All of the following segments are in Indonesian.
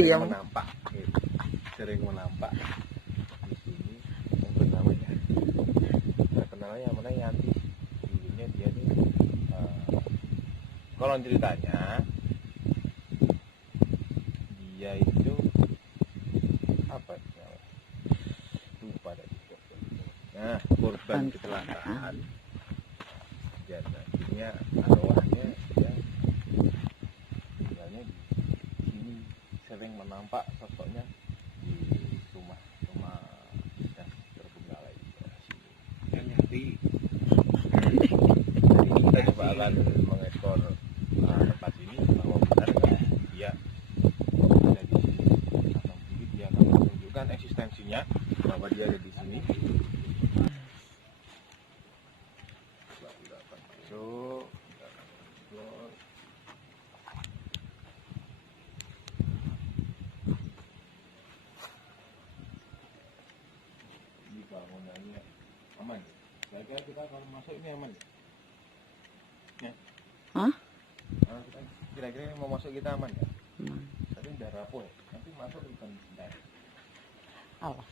yang menampak, sering menampak di sini yang bernamanya. Nah, kenalnya mana Yanti, dulunya dia nih kalau ceritanya dia itu apa ya, lupa tadi. Nah, korban kecelakaan dan akhirnya arwahnya dia tinggalnya di sini, sering menampak sosoknya di rumah yang terbengkalai di sini. Yang Yanti. Jadi kita coba akan mengekspor tempat ini, bahwa benar kan dia ada di sini, atau mungkin dia akan menunjukkan eksistensinya bahwa dia ada di sini. Kita akan masuk, kita akan explore. Ini bangunannya aman. Kira-kira kita kalau masuk ini aman ya? Hah? Kira-kira mau masuk kita aman ya? Tapi udah rapuh ya? Nanti masuk bukan sebentar. Awas.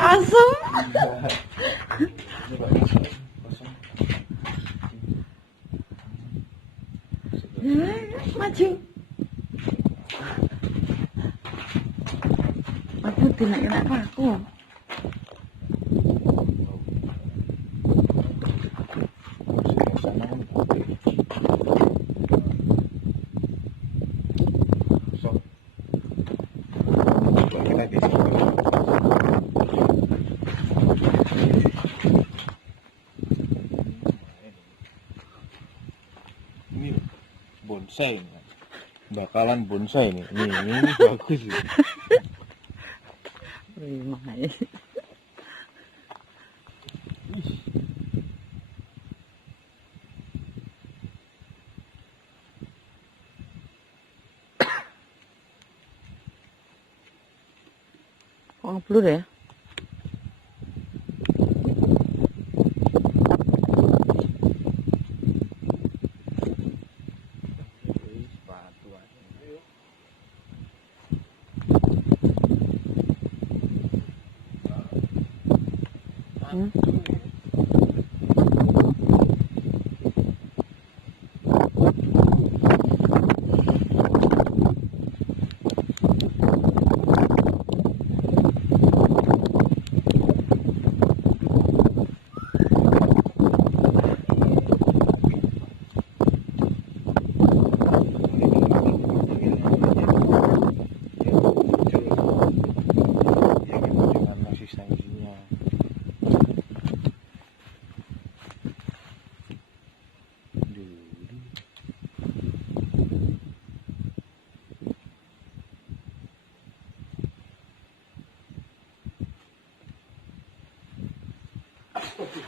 Asem. Maju. Aku tidak enak aku. Ini bonsai ini. Bakalan bonsai ini. Ini bagus ini. Makanya. Kok ngeblur ya?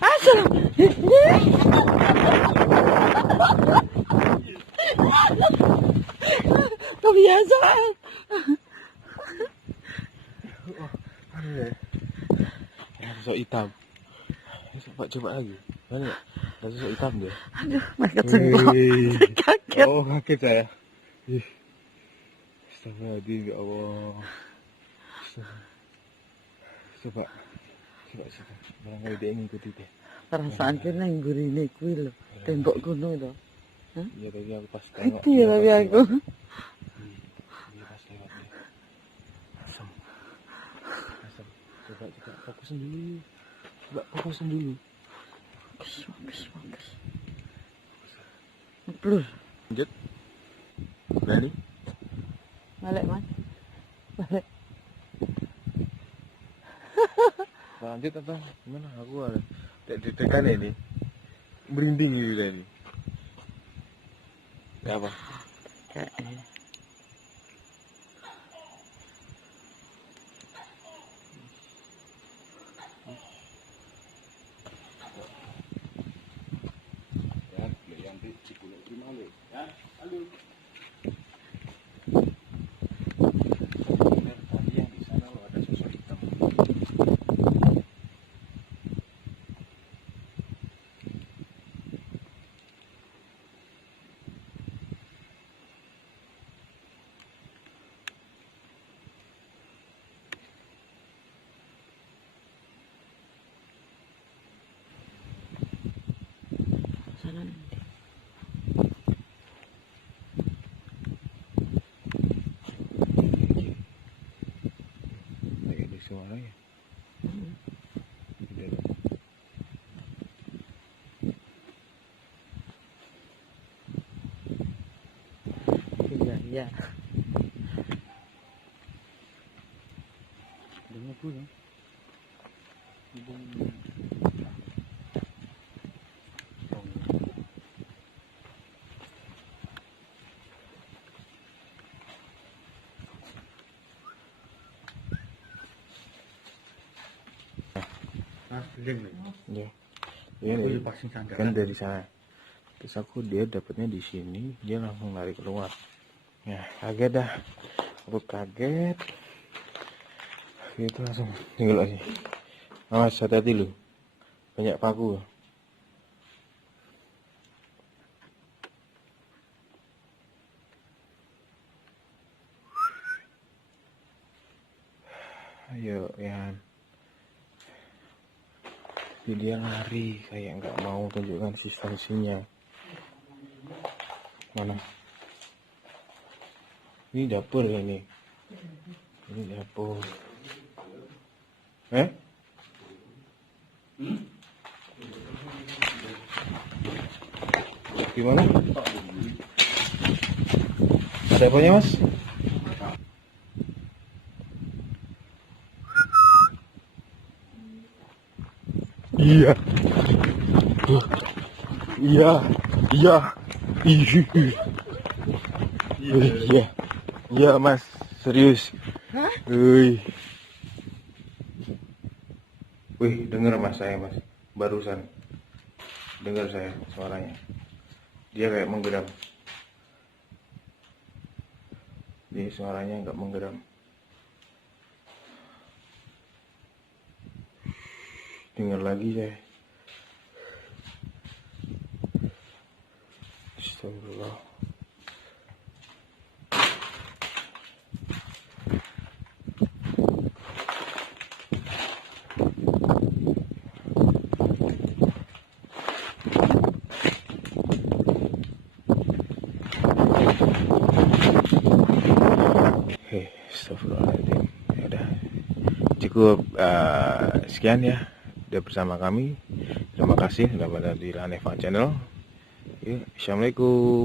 Asal. Kebiasaan. Sosok hitam. Coba lagi. Mana ya? Sosok hitam dia. Aduh, mereka cengkok. Kaget. Oh, kaget saya. Astagfirullahaladzim, ya Allah. Coba. Barangkali dia ngikuti deh. Perasaan kena yang gurine kuwi lho. Tembok kuno lho. Hah? Iya, tadi aku pas tengok. Itu ya tapi aku. Iya, pas lewat dia. Asam. Coba fokusin dulu. Bagus. Ngeblur. Lanjut. Berani? Balik, Mas. Balik. Lanjut atau gimana? Aku ada deg-degan ini. Merinding ini tadi. Gak apa? Iya. Dengar gue ya. Ya, ini kan dari sana. Terus dia dapatnya di sini, dia langsung lari keluar. Ya, kaget dah. Aku kaget. Itu langsung tinggal aja. Awas, hati-hati lu. Banyak paku. Ayo, ya. Jadi dia lari kayak nggak mau tunjukkan eksistensinya. Mana? Ini dapur ya ini. Ini dapur. Gimana? Ada apanya, Mas? Iya. Iya. Iya. Iya. Iya, Mas. Serius. Hah? Wih, dengar Mas saya, Mas. Barusan. Dengar saya suaranya. Dia kayak menggeram. Dia suaranya nggak menggeram. Dengar lagi saya. Astagfirullah. Astagfirullahaladzim. Ya udah. Cukup sekian ya. Udah bersama kami. Terima kasih sudah pada di Aneh channel. Assalamualaikum.